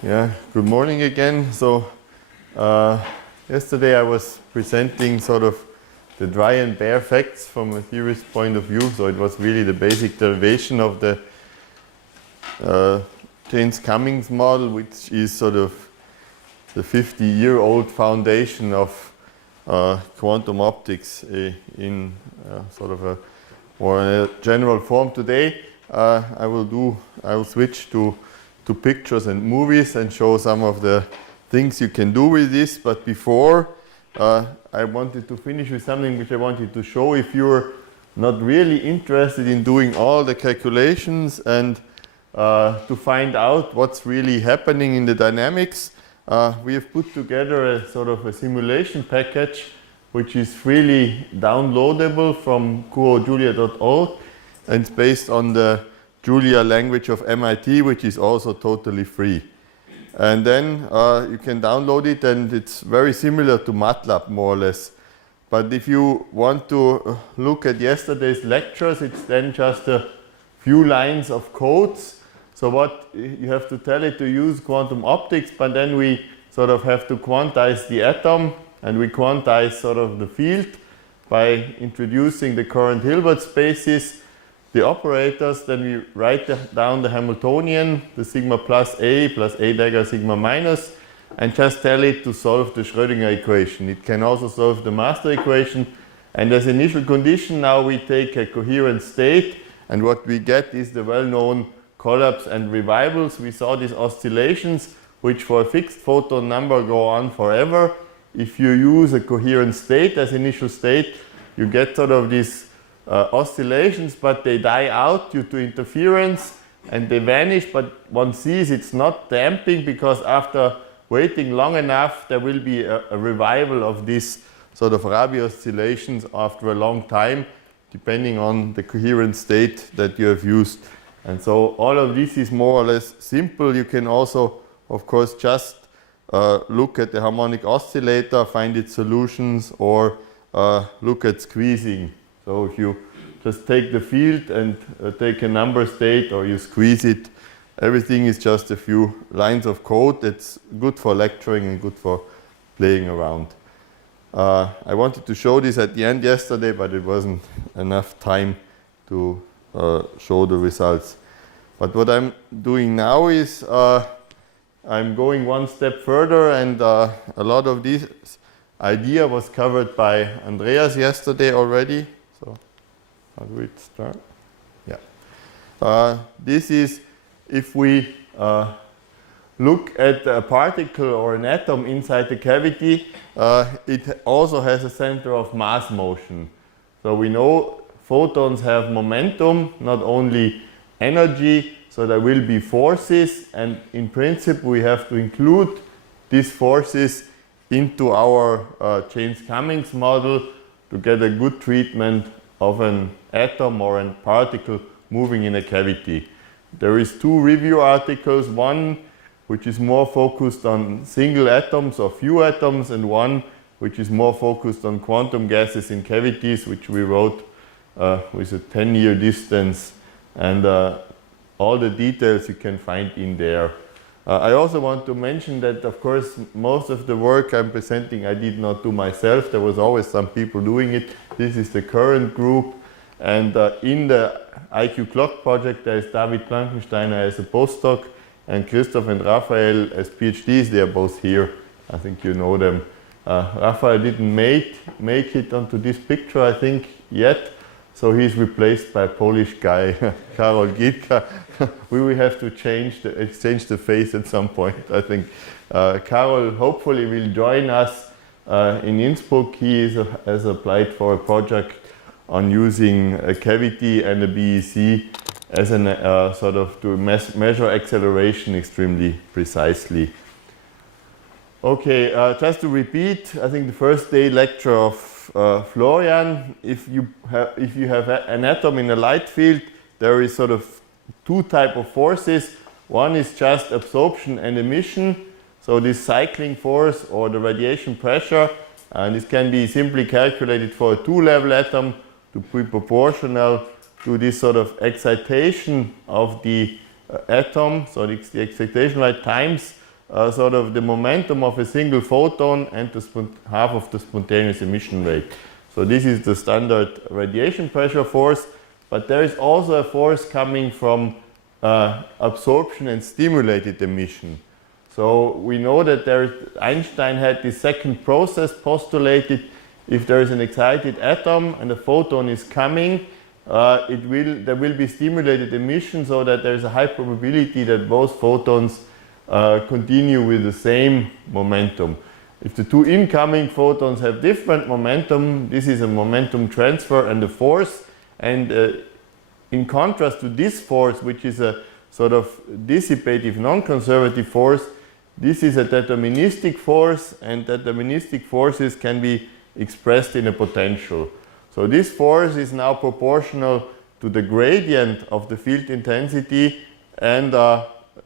Yeah, good morning again. So yesterday I was presenting sort of the dry and bare facts from a theorist point of view. So it was really the basic derivation of the James-Cummings model, which is sort of the 50-year-old foundation of quantum optics in sort of a more general form. Today I will switch to pictures and movies and show some of the things you can do with this. But before, I wanted to finish with something which I wanted to show. If you're not really interested in doing all the calculations and to find out what's really happening in the dynamics, we have put together a sort of a simulation package which is freely downloadable from kuojulia.org, and it's based on the Julia language of MIT, which is also totally free. And then you can download it, and it's very similar to MATLAB, more or less. But if you want to look at yesterday's lectures, it's then just a few lines of codes. So what you have to tell it to use quantum optics, but then we sort of have to quantize the atom, and we quantize sort of the field by introducing the current Hilbert spaces, the operators. Then we write down the Hamiltonian, the sigma plus A dagger sigma minus, and just tell it to solve the Schrödinger equation. It can also solve the master equation. And as initial condition, now we take a coherent state, and what we get is the well-known collapse and revivals. We saw these oscillations, which for a fixed photon number go on forever. If you use a coherent state as initial state, you get sort of these oscillations, but they die out due to interference and they vanish, but one sees it's not damping because after waiting long enough there will be a revival of these sort of Rabi oscillations after a long time, depending on the coherent state that you have used. And so all of this is more or less simple. You can also, of course, just look at the harmonic oscillator, find its solutions, or look at squeezing. So if you just take the field and take a number state, or you squeeze it, everything is just a few lines of code. It's good for lecturing and good for playing around. I wanted to show this at the end yesterday, but it wasn't enough time to show the results. But what I'm doing now is I'm going one step further, and a lot of this idea was covered by Andreas yesterday already. So how do we start? Yeah. This is if we look at a particle or an atom inside the cavity, it also has a center of mass motion. So we know photons have momentum, not only energy. So there will be forces, and in principle we have to include these forces into our James-Cummings model to get a good treatment of an atom or a particle moving in a cavity. There is two review articles, one which is more focused on single atoms or few atoms, and one which is more focused on quantum gases in cavities, which we wrote with a 10-year distance. And all the details you can find in there. I also want to mention that, of course, most of the work I'm presenting I did not do myself. There was always some people doing it. This is the current group. And in the iqClock project, there is David Blankensteiner as a postdoc and Christoph and Raphael as PhDs. They are both here. I think you know them. Raphael didn't make it onto this picture, I think, yet. So he's replaced by a Polish guy, Karol Gitka. We will have to exchange the face at some point, I think. Karol hopefully will join us in Innsbruck. He has applied for a project on using a cavity and a BEC as an sort of to measure acceleration extremely precisely. Okay, just to repeat, I think the first day lecture of Florian, if you have an atom in a light field, there is sort of two types of forces. One is just absorption and emission, so this cycling force or the radiation pressure, and this can be simply calculated for a two-level atom to be proportional to this sort of excitation of the atom, so it's the excitation rate times sort of the momentum of a single photon and half of the spontaneous emission rate. So this is the standard radiation pressure force, but there is also a force coming from absorption and stimulated emission. So we know that Einstein had this second process postulated. If there is an excited atom and a photon is coming, there will be stimulated emission, so that there is a high probability that both photons continue with the same momentum. If the two incoming photons have different momentum, this is a momentum transfer and a force. And in contrast to this force, which is a sort of dissipative, non-conservative force, this is a deterministic force, and deterministic forces can be expressed in a potential. So this force is now proportional to the gradient of the field intensity and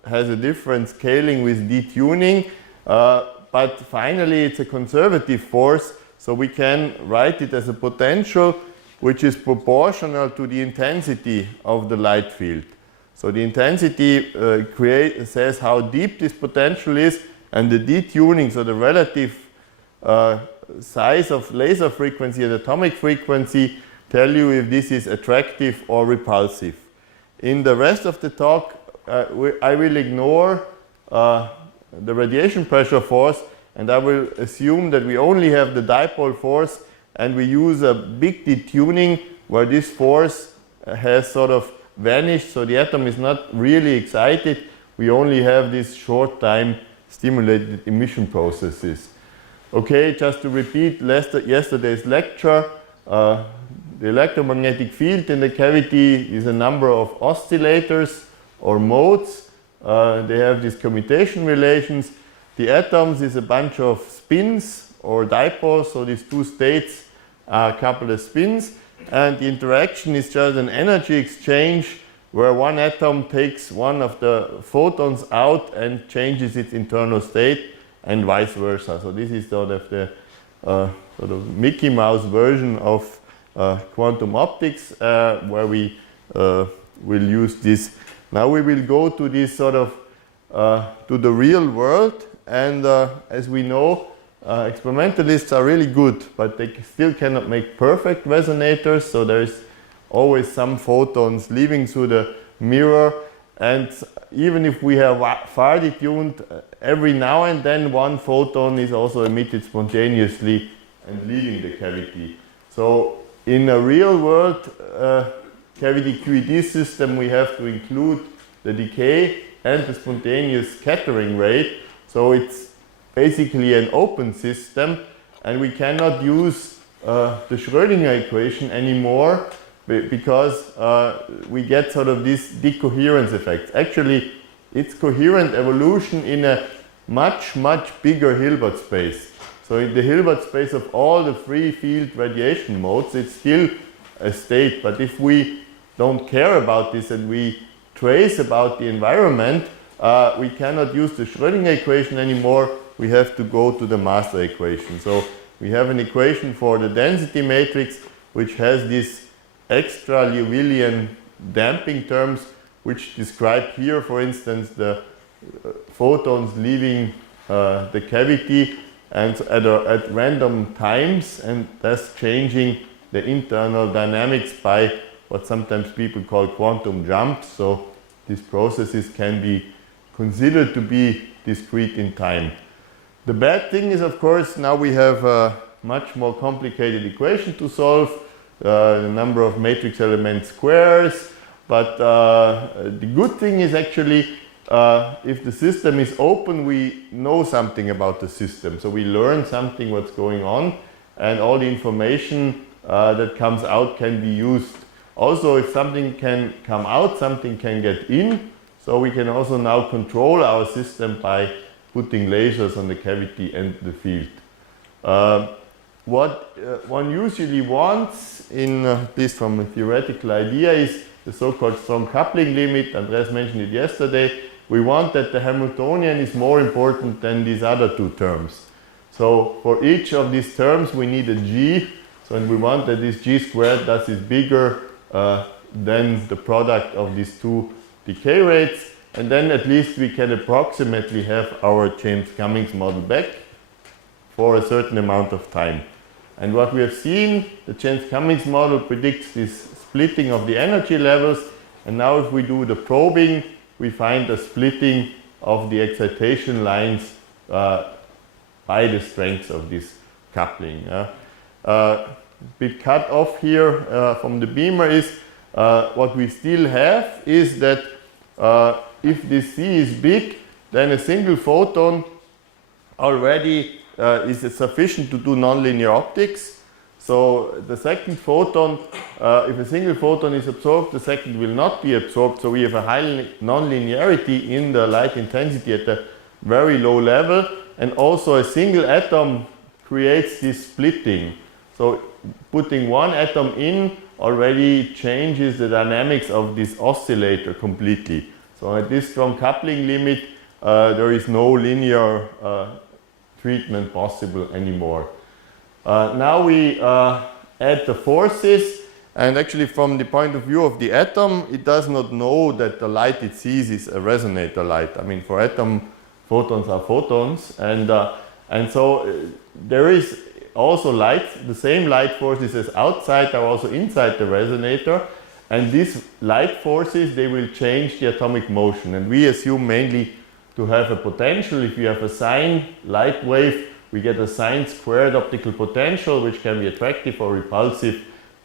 has a different scaling with detuning. But finally, it's a conservative force, so we can write it as a potential which is proportional to the intensity of the light field. So the intensity says how deep this potential is, and the detuning, so the relative size of laser frequency and atomic frequency, tell you if this is attractive or repulsive. In the rest of the talk, I will ignore the radiation pressure force, and I will assume that we only have the dipole force, and we use a big detuning where this force has sort of vanished, so the atom is not really excited. We only have these short time stimulated emission processes. Okay, just to repeat yesterday's lecture, the electromagnetic field in the cavity is a number of oscillators or modes. They have these commutation relations. The atoms is a bunch of spins or dipoles, so these two states are coupled as spins, and the interaction is just an energy exchange where one atom takes one of the photons out and changes its internal state, and vice versa. So this is sort of the sort of Mickey Mouse version of quantum optics, where we will use this. Now we will go to this sort of to the real world, and as we know, experimentalists are really good, but they still cannot make perfect resonators, so there is always some photons leaving through the mirror, and even if we have far detuned, every now and then one photon is also emitted spontaneously and leaving the cavity. So in a real world cavity QED system, we have to include the decay and the spontaneous scattering rate, so it's basically an open system, and we cannot use the Schrödinger equation anymore because we get sort of this decoherence effect. Actually, it's coherent evolution in a much, much bigger Hilbert space. So in the Hilbert space of all the free field radiation modes, it's still a state, but if we don't care about this and we trace about the environment, we cannot use the Schrödinger equation anymore. We have to go to the master equation. So we have an equation for the density matrix which has these extra Liouvillean damping terms, which describe here, for instance, the photons leaving the cavity and at random times, and thus changing the internal dynamics by what sometimes people call quantum jumps. So these processes can be considered to be discrete in time. The bad thing is, of course, now we have a much more complicated equation to solve, the number of matrix element squares, but the good thing is actually if the system is open, we know something about the system. So we learn something what's going on, and all the information that comes out can be used. Also, if something can come out, something can get in, so we can also now control our system by putting lasers on the cavity and the field. What one usually wants, at least from a theoretical idea, is the so-called strong coupling limit. Andreas mentioned it yesterday. We want that the Hamiltonian is more important than these other two terms. So for each of these terms we need a g, so and we want that this g squared thus is bigger than the product of these two decay rates. and then at least we can approximately have our James Cummings model back for a certain amount of time. And what we have seen, the James Cummings model predicts this splitting of the energy levels, and now if we do the probing, we find a splitting of the excitation lines by the strengths of this coupling. Bit cut off here from the beamer is what we still have is that if this C is big, then a single photon already is sufficient to do nonlinear optics. So the second photon, if a single photon is absorbed, the second will not be absorbed. So we have a high nonlinearity in the light intensity at a very low level. And also a single atom creates this splitting. So putting one atom in already changes the dynamics of this oscillator completely. So at this strong coupling limit, there is no linear treatment possible anymore. Now we add the forces, and actually from the point of view of the atom, it does not know that the light it sees is a resonator light. I mean, for atom, photons are photons, and so there is also light, the same light forces as outside are also inside the resonator, and these light forces, they will change the atomic motion, and we assume mainly to have a potential. If you have a sine light wave, we get a sine squared optical potential, which can be attractive or repulsive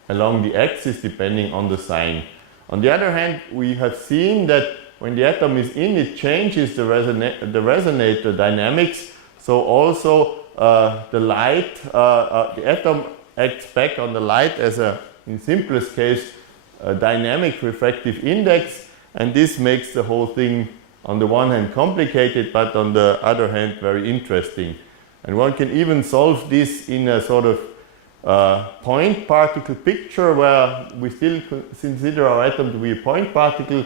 along the axis depending on the sign. On the other hand, we have seen that when the atom is in, it changes the resonator dynamics. So also the light, the atom acts back on the light as a, in simplest case, a dynamic refractive index, and this makes the whole thing on the one hand complicated, but on the other hand very interesting. And one can even solve this in a sort of point particle picture where we still consider our atom to be a point particle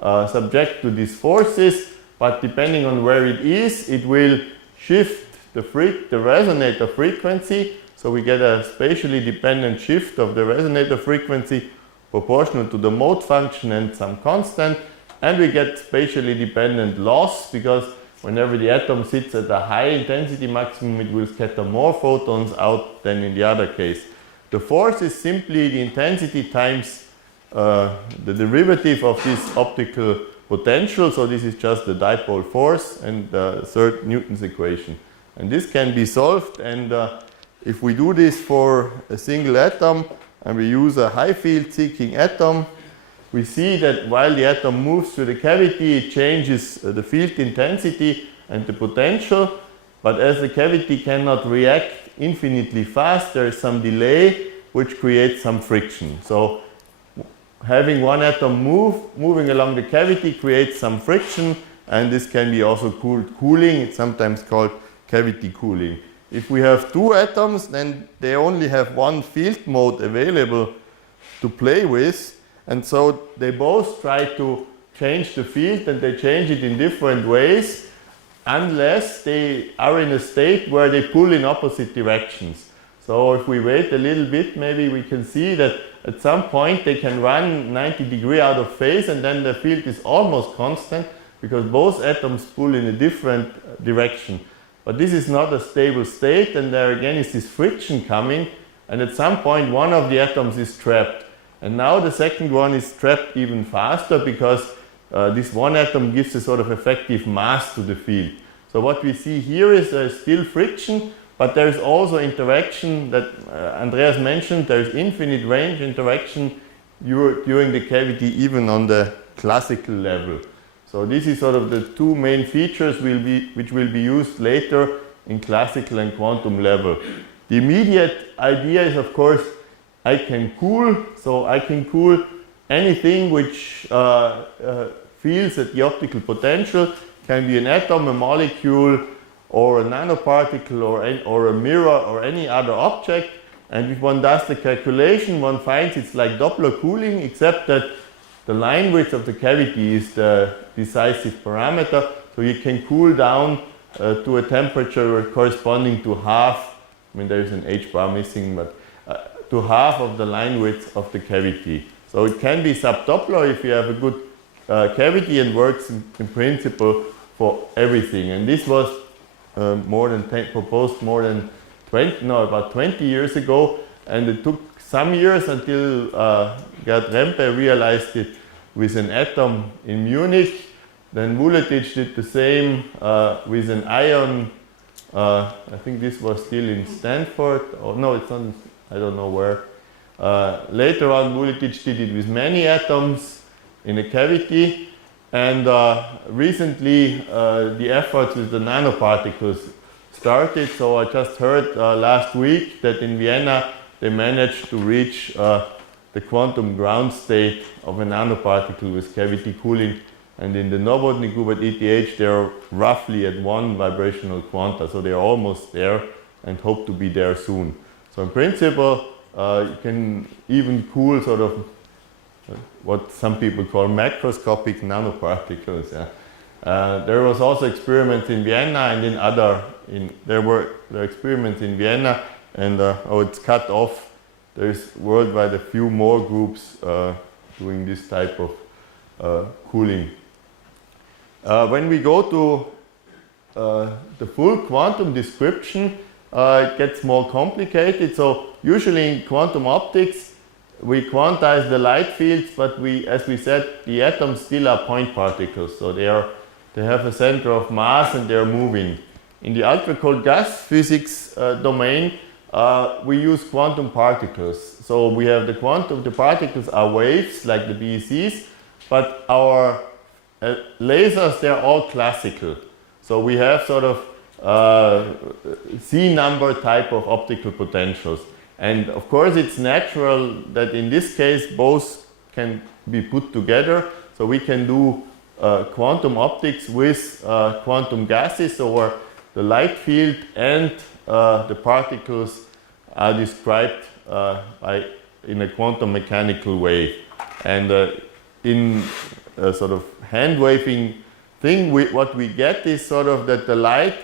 subject to these forces, but depending on where it is, it will shift the resonator frequency. So we get a spatially dependent shift of the resonator frequency proportional to the mode function and some constant, and we get spatially dependent loss, because whenever the atom sits at a high intensity maximum, it will scatter more photons out than in the other case. The force is simply the intensity times the derivative of this optical potential, so this is just the dipole force and the third Newton's equation. And this can be solved, and if we do this for a single atom and we use a high field seeking atom, we see that while the atom moves through the cavity, it changes the field intensity and the potential, but as the cavity cannot react infinitely fast, there is some delay which creates some friction. So having one atom moving along the cavity creates some friction, and this can be also called cooling. It's sometimes called cavity cooling. If we have two atoms, then they only have one field mode available to play with, and so they both try to change the field, and they change it in different ways unless they are in a state where they pull in opposite directions. So if we wait a little bit, maybe we can see that at some point they can run 90 degrees out of phase, and then the field is almost constant because both atoms pull in a different direction. But this is not a stable state, and there again is this friction coming, and at some point one of the atoms is trapped. And now the second one is trapped even faster because this one atom gives a sort of effective mass to the field. So what we see here is still friction, but there is also interaction that Andreas mentioned. There is infinite range interaction during the cavity, even on the classical level. So this is sort of the two main features which will be used later in classical and quantum level. The immediate idea is, of course, I can cool. So I can cool anything which feels at the optical potential. Can be an atom, a molecule, or a nanoparticle, or a mirror, or any other object. And if one does the calculation, one finds it's like Doppler cooling, except that the line width of the cavity is the decisive parameter. So you can cool down to a temperature corresponding to half, I mean there is an H bar missing, but to half of the line width of the cavity. So it can be sub-Doppler if you have a good cavity and works in principle for everything. And this was proposed more than about 20 years ago, and it took some years until Gerd Rempe realized it with an atom in Munich. Then Vuletic did the same with an ion. I think this was still in Stanford. Oh no, it's not. I don't know where. Later on, Vuletic did it with many atoms in a cavity. And recently, the efforts with the nanoparticles started. So I just heard last week that in Vienna they managed to reach the quantum ground state of a nanoparticle with cavity cooling. And in the Novotny group at ETH, they're roughly at 1 vibrational quanta. So they're almost there and hope to be there soon. So in principle, you can even cool sort of what some people call macroscopic nanoparticles. Yeah. There was also experiments in Vienna and there were experiments in Vienna, and it's cut off. There's worldwide a few more groups doing this type of cooling. When we go to the full quantum description, it gets more complicated. So usually in quantum optics, we quantize the light fields, but as we said, the atoms still are point particles. So they have a center of mass and they're moving. In the ultra-cold gas physics domain, we use quantum particles. So we have the particles are waves like the BECs, but our lasers, they're all classical. So we have sort of C number type of optical potentials. And of course, it's natural that in this case, both can be put together. So we can do quantum optics with quantum gases, or the light field and the particles are described in a quantum mechanical way. And in a sort of hand waving thing, what we get is sort of that the light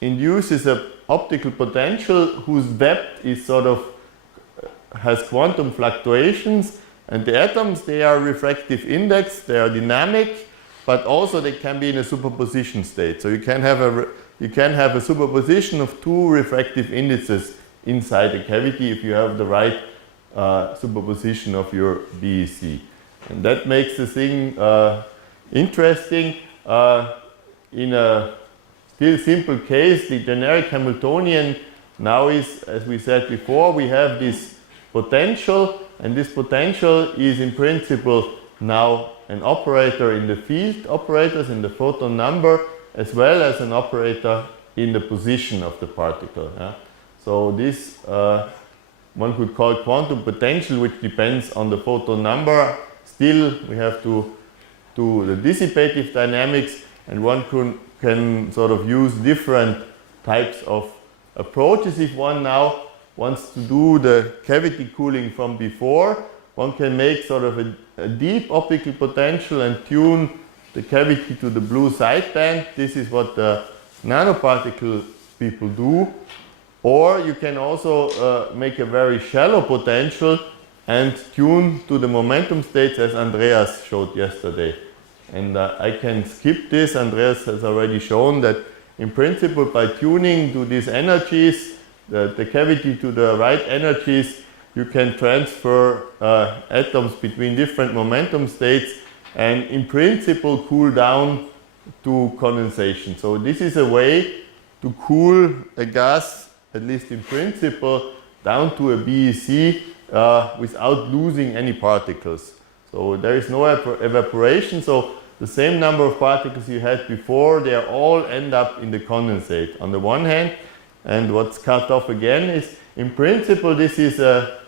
induces an optical potential whose depth is sort of has quantum fluctuations, and the atoms, they are refractive index, they are dynamic, but also they can be in a superposition state. So you can have a superposition of two refractive indices inside a cavity if you have the right superposition of your BEC. And that makes the thing interesting. In a still simple case, the generic Hamiltonian now is, as we said before, we have this potential, and this potential is in principle now an operator in the field operators, in the photon number, as well as an operator in the position of the particle. Yeah? So this one could call quantum potential, which depends on the photon number. Still, we have to do the dissipative dynamics, and one can sort of use different types of approaches. If one now wants to do the cavity cooling from before, one can make sort of a deep optical potential and tune the cavity to the blue sideband. This is what the nanoparticle people do. Or you can also make a very shallow potential and tune to the momentum states, as Andreas showed yesterday. And I can skip this. Andreas has already shown that in principle, by tuning to these energies, the cavity to the right energies, you can transfer atoms between different momentum states and in principle cool down to condensation. So this is a way to cool a gas, at least in principle, down to a BEC without losing any particles. So there is no evaporation. So the same number of particles you had before, they all end up in the condensate on the one hand. And what's cut off again is, in principle, this is a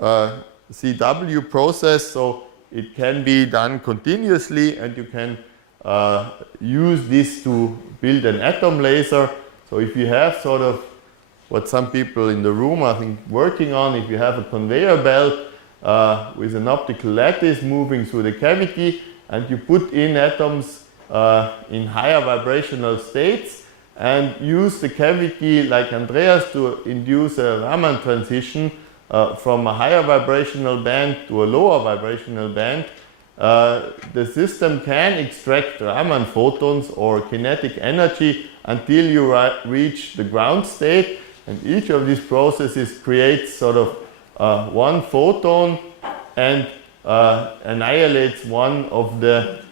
CW process, so it can be done continuously, and you can use this to build an atom laser. So if you have sort of what some people in the room are working on, if you have a conveyor belt with an optical lattice moving through the cavity, and you put in atoms in higher vibrational states, and use the cavity like Andreas to induce a Raman transition from a higher vibrational band to a lower vibrational band, the system can extract Raman photons or kinetic energy until you reach the ground state, and each of these processes creates sort of one photon and annihilates one of the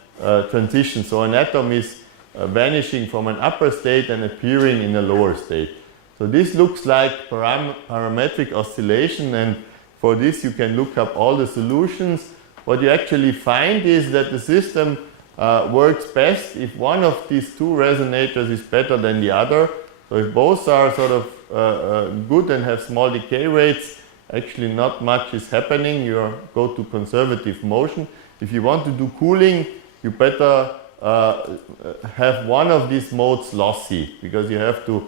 transitions. So an atom is vanishing from an upper state and appearing in a lower state. So this looks like parametric oscillation, and for this you can look up all the solutions. What you actually find is that the system works best if one of these two resonators is better than the other. So if both are sort of good and have small decay rates, actually not much is happening. You go to conservative motion. If you want to do cooling, you better have one of these modes lossy, because you have to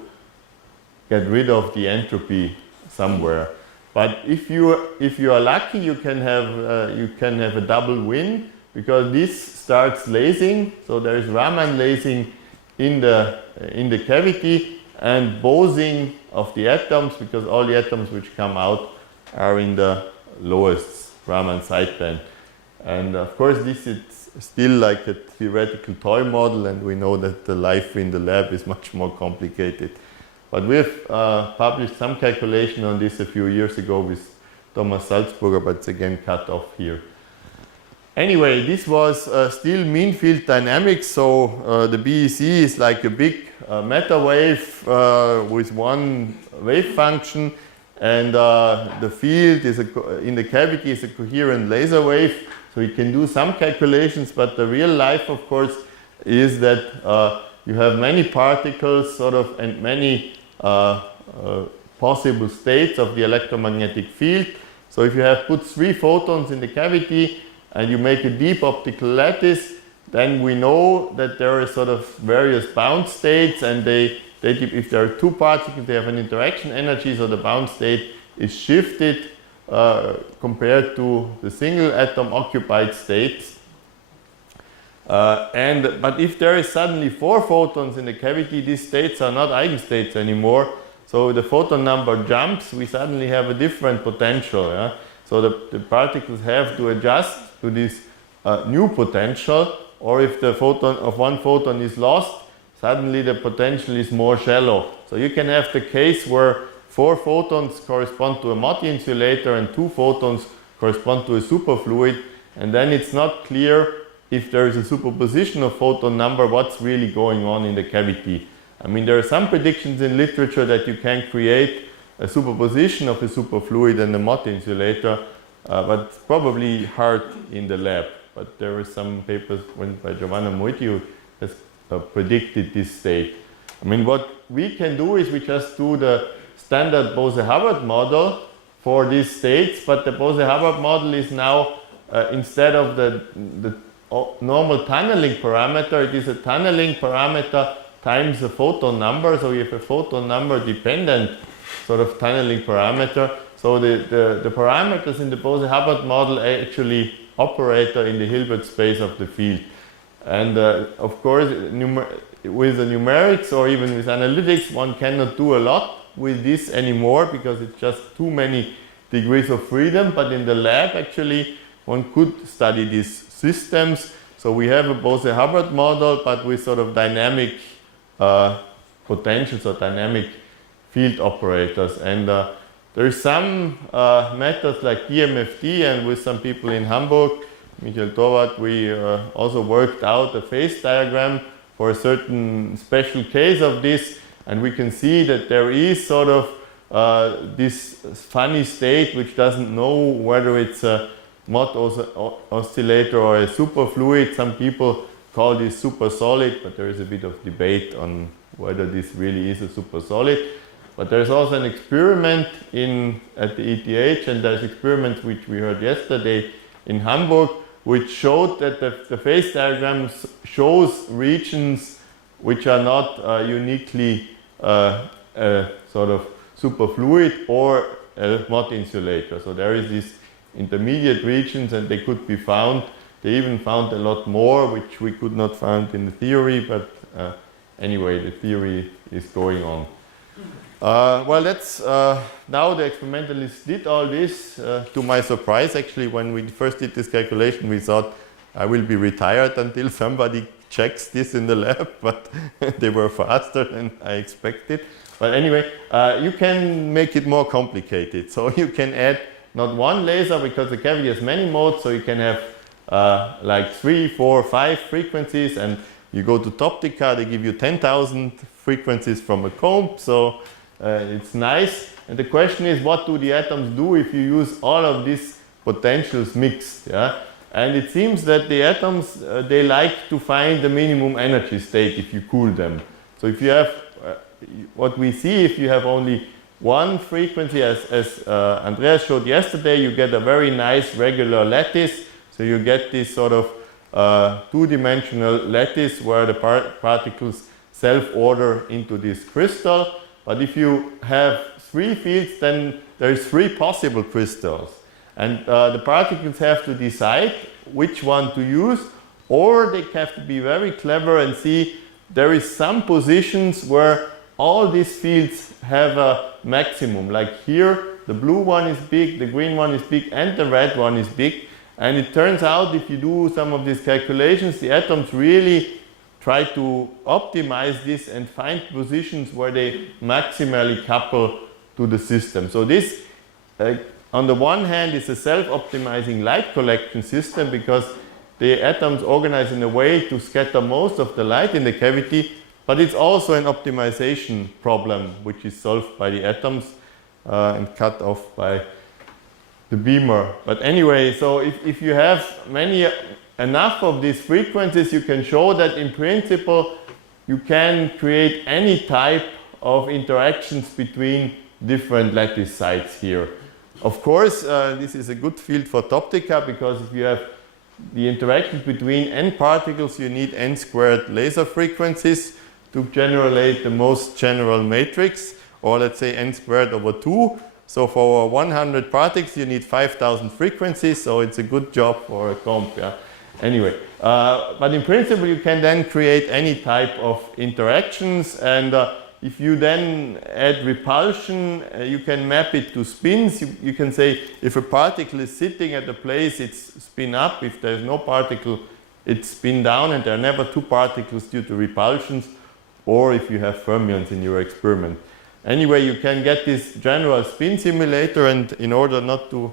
get rid of the entropy somewhere. But if you are lucky, you can have a double win, because this starts lasing. So there is Raman lasing in the cavity and Bosing of the atoms, because all the atoms which come out are in the lowest Raman sideband. And of course, this is still like a theoretical toy model, and we know that the life in the lab is much more complicated. But we've published some calculation on this a few years ago with Thomas Salzburger, but it's again cut off here. Anyway, this was still mean field dynamics. So the BEC is like a big matter wave with one wave function, and the field is in the cavity is a coherent laser wave. So you can do some calculations, but the real life, of course, is that you have many particles sort of and many possible states of the electromagnetic field. So if you have put 3 photons in the cavity and you make a deep optical lattice, then we know that there are sort of various bound states, and if there are 2 particles, they have an interaction energy, so the bound state is shifted compared to the single atom occupied states. But if there is suddenly 4 photons in the cavity, these states are not eigenstates anymore. So the photon number jumps, we suddenly have a different potential. Yeah? So the particles have to adjust to this new potential, or if the photon of one photon is lost, suddenly the potential is more shallow. So you can have the case where 4 photons correspond to a multi-insulator and 2 photons correspond to a superfluid, and then it's not clear if there is a superposition of photon number, what's really going on in the cavity. I mean, there are some predictions in literature that you can create a superposition of a superfluid and a multi-insulator, but it's probably hard in the lab. But there are some papers by Giovanna Moiti who has predicted this state. I mean, what we can do is we just do the standard Bose-Hubbard model for these states, but the Bose-Hubbard model is now, instead of the normal tunneling parameter, it is a tunneling parameter times a photon number. So you have a photon number dependent sort of tunneling parameter. So the parameters in the Bose-Hubbard model actually operate in the Hilbert space of the field. And of course, with the numerics or even with analytics, one cannot do a lot with this anymore, because it's just too many degrees of freedom. But in the lab, actually, one could study these systems. So we have a Bose-Hubbard model, but with sort of dynamic potentials or dynamic field operators. And there is some methods like DMFT, and with some people in Hamburg, Michael Torwart, we also worked out a phase diagram for a certain special case of this, and we can see that there is sort of this funny state which doesn't know whether it's a Mott oscillator or a superfluid. Some people call this super solid, but there is a bit of debate on whether this really is a super solid. But there's also an experiment at the ETH, and there's experiments which we heard yesterday in Hamburg, which showed that the phase diagram shows regions which are not uniquely sort of superfluid or a Mott insulator. So there is these intermediate regions, and they could be found. They even found a lot more, which we could not find in the theory, but anyway, the theory is going on. Well, that's now the experimentalists did all this. To my surprise, actually, when we first did this calculation, we thought I will be retired until somebody checks this in the lab, but they were faster than I expected. But anyway, you can make it more complicated. So you can add not one laser, because the cavity has many modes, so you can have like 3, 4, 5 frequencies, and you go to Toptica, they give you 10,000 frequencies from a comb, so it's nice. And the question is, what do the atoms do if you use all of these potentials mixed? Yeah? And it seems that the atoms, they like to find the minimum energy state if you cool them. So if you have, what we see, if you have only one frequency, as Andreas showed yesterday, you get a very nice regular lattice. So you get this sort of two-dimensional lattice where the particles self-order into this crystal. But if you have 3 fields, then there is 3 possible crystals. And the particles have to decide which one to use, or they have to be very clever and see there is some positions where all these fields have a maximum. Like here, the blue one is big, the green one is big, and the red one is big. And it turns out, if you do some of these calculations, the atoms really try to optimize this and find positions where they maximally couple to the system. So this, on the one hand, is a self-optimizing light collection system, because the atoms organize in a way to scatter most of the light in the cavity, but it's also an optimization problem which is solved by the atoms and cut off by the beamer. But anyway, so if you have enough of these frequencies, you can show that in principle you can create any type of interactions between different lattice sites here. Of course, this is a good field for Toptica, because if you have the interactions between n particles, you need n squared laser frequencies to generate the most general matrix, or let's say n squared over 2. So for 100 particles, you need 5,000 frequencies, so it's a good job for a comp. Yeah? Anyway, but in principle, you can then create any type of interactions, and if you then add repulsion, you can map it to spins. You can say if a particle is sitting at a place, it's spin up. If there's no particle, it's spin down, and there are never 2 particles due to repulsions, or if you have fermions in your experiment. Anyway, you can get this general spin simulator, and in order not to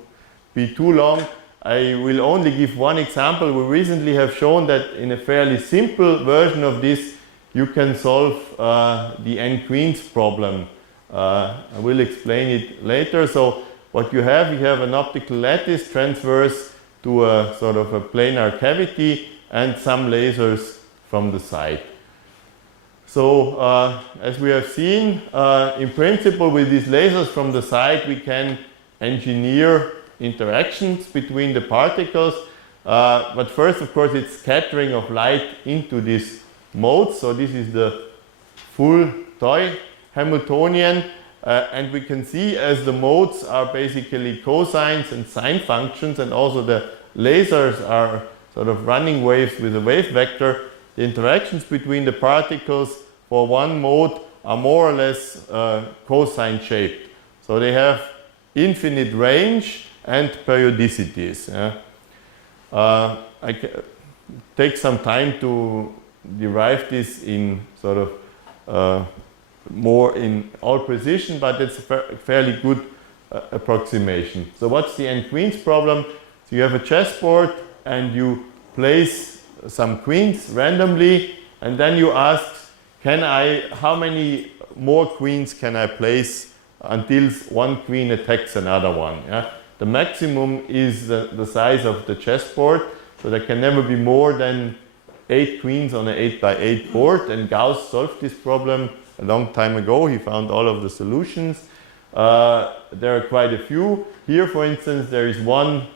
be too long, I will only give one example. We recently have shown that in a fairly simple version of this, you can solve the n-queens problem. I will explain it later. So what you have an optical lattice transverse to a sort of a planar cavity and some lasers from the side. So as we have seen, in principle with these lasers from the side, we can engineer interactions between the particles. But first, of course, it's scattering of light into this mode. So this is the full toy Hamiltonian, and we can see as the modes are basically cosines and sine functions, and also the lasers are sort of running waves with a wave vector. The interactions between the particles for one mode are more or less cosine shaped. So they have infinite range and periodicities. Yeah? I take some time to derive this in sort of more in all precision, but it's a fairly good approximation. So what's the n-queens problem? So you have a chessboard and you place some queens randomly, and then you ask, how many more queens can I place until one queen attacks another one? Yeah? The maximum is the size of the chessboard, so there can never be more than 8 queens on an 8x8 board, and Gauss solved this problem a long time ago. He found all of the solutions. There are quite a few. Here, for instance, there is one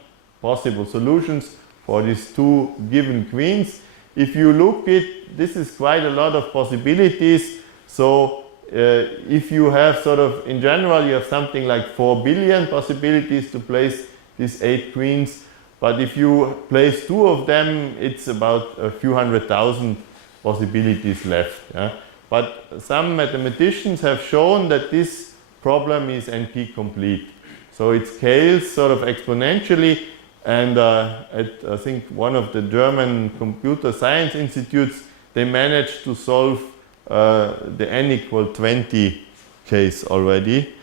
possible solutions for these 2 given queens. If you look at this is quite a lot of possibilities. So if you have sort of, in general, you have something like 4 billion possibilities to place these 8 queens. But if you place 2 of them, it's about a few 100,000 possibilities left. Yeah? But some mathematicians have shown that this problem is NP complete. So it scales sort of exponentially. And at, I think, one of the German computer science institutes, they managed to solve the n equal 20 case already.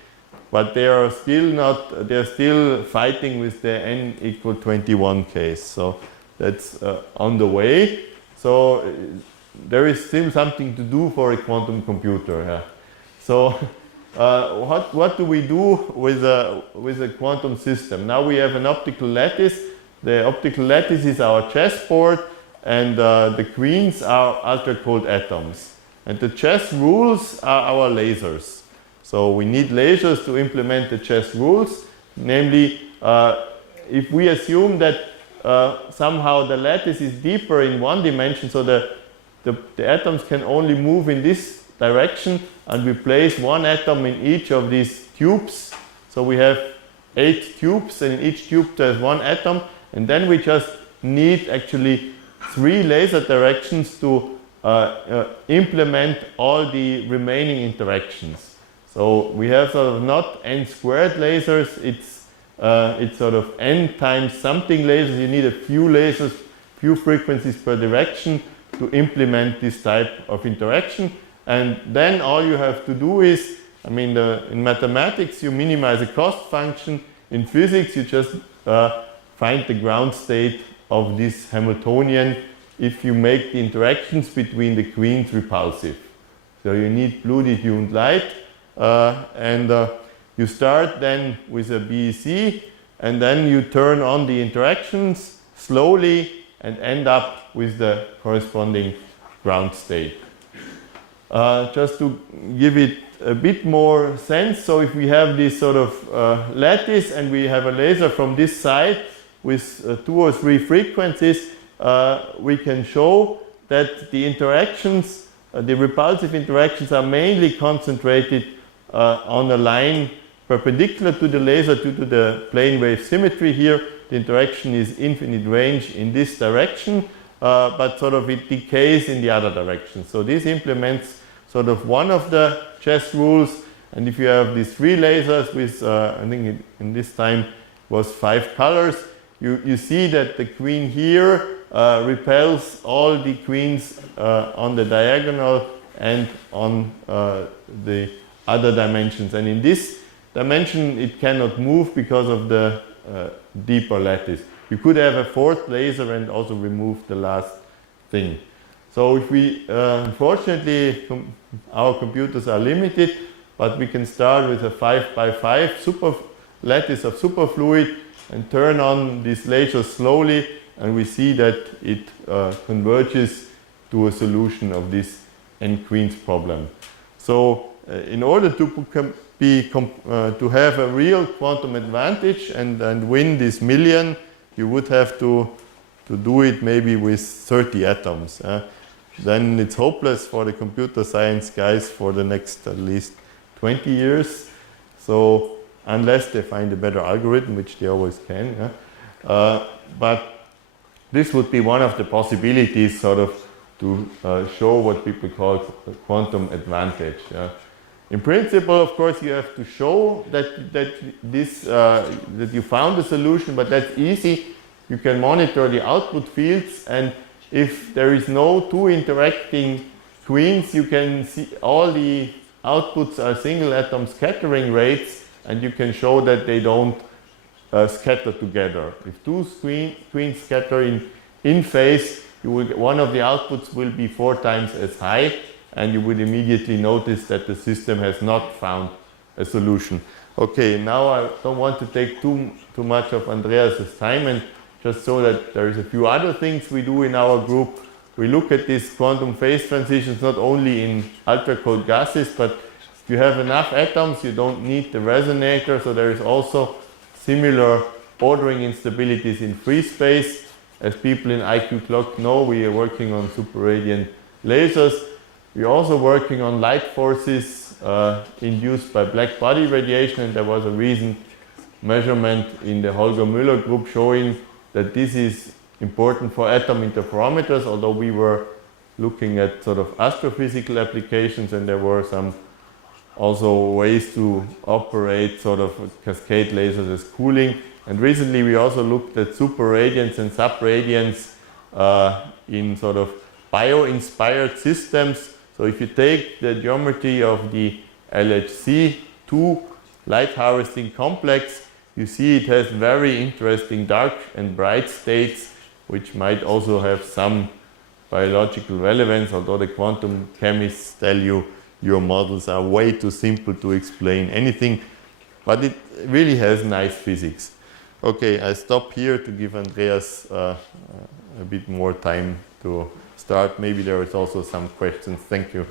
But they are still not, they're still fighting with the n equal 21 case. So that's on the way. So there is still something to do for a quantum computer. Yeah. So what do we do with a quantum system? Now we have an optical lattice. The optical lattice is our chessboard, and the queens are ultra-cold atoms. And the chess rules are our lasers. So we need lasers to implement the chess rules. Namely, if we assume that somehow the lattice is deeper in one dimension, so the atoms can only move in this direction, and we place one atom in each of these tubes. So we have 8 tubes, and in each tube there's one atom, and then we just need actually 3 laser directions to implement all the remaining interactions. So we have sort of not n squared lasers, it's sort of n times something lasers. You need a few lasers, few frequencies per direction to implement this type of interaction. And then all you have to do is, I mean, in mathematics you minimize a cost function. In physics you just find the ground state of this Hamiltonian if you make the interactions between the queens repulsive. So you need blue tuned light, and you start then with a BEC, and then you turn on the interactions slowly and end up with the corresponding ground state. Just to give it a bit more sense, so if we have this sort of lattice and we have a laser from this side with 2 or 3 frequencies, we can show that the interactions, the repulsive interactions, are mainly concentrated on a line perpendicular to the laser due to the plane wave symmetry here. The interaction is infinite range in this direction, but sort of it decays in the other direction. So this implements sort of one of the chess rules. And if you have these 3 lasers with, I think in this time was 5 colors, you see that the queen here repels all the queens on the diagonal and on the other dimensions. And in this dimension it cannot move because of the deeper lattice. You could have a 4th laser and also remove the last thing. So if we, unfortunately, our computers are limited, but we can start with a 5x5 super lattice of superfluid and turn on this laser slowly, and we see that it converges to a solution of this n-queens problem. So in order to to have a real quantum advantage and win this million, you would have to do it maybe with 30 atoms. Then it's hopeless for the computer science guys for the next at least 20 years. So unless they find a better algorithm, which they always can. But this would be one of the possibilities sort of to show what people call quantum advantage. In principle, of course, you have to show that you found a solution, but that's easy. You can monitor the output fields, and if there is no 2 interacting queens, you can see all the outputs are single atom scattering rates, and you can show that they don't scatter together. If 2 queens scatter in phase, one of the outputs will be 4 times as high, and you would immediately notice that the system has not found a solution. Okay, now I don't want to take too much of Andreas's time, and just so that there is a few other things we do in our group. We look at these quantum phase transitions not only in ultra-cold gases, but if you have enough atoms, you don't need the resonator, so there is also similar ordering instabilities in free space. As people in iqClock know, we are working on super-radiant lasers. We're also working on light forces induced by black body radiation, and there was a recent measurement in the Holger Müller group showing that this is important for atom interferometers, although we were looking at sort of astrophysical applications, and there were some also ways to operate sort of cascade lasers as cooling. And recently we also looked at superradiance and subradiance in sort of bio-inspired systems. So if you take the geometry of the LHC2 light harvesting complex, you see it has very interesting dark and bright states, which might also have some biological relevance, although the quantum chemists tell you your models are way too simple to explain anything, but it really has nice physics. Okay, I stop here to give Andreas a bit more time to start. Maybe there is also some questions. Thank you.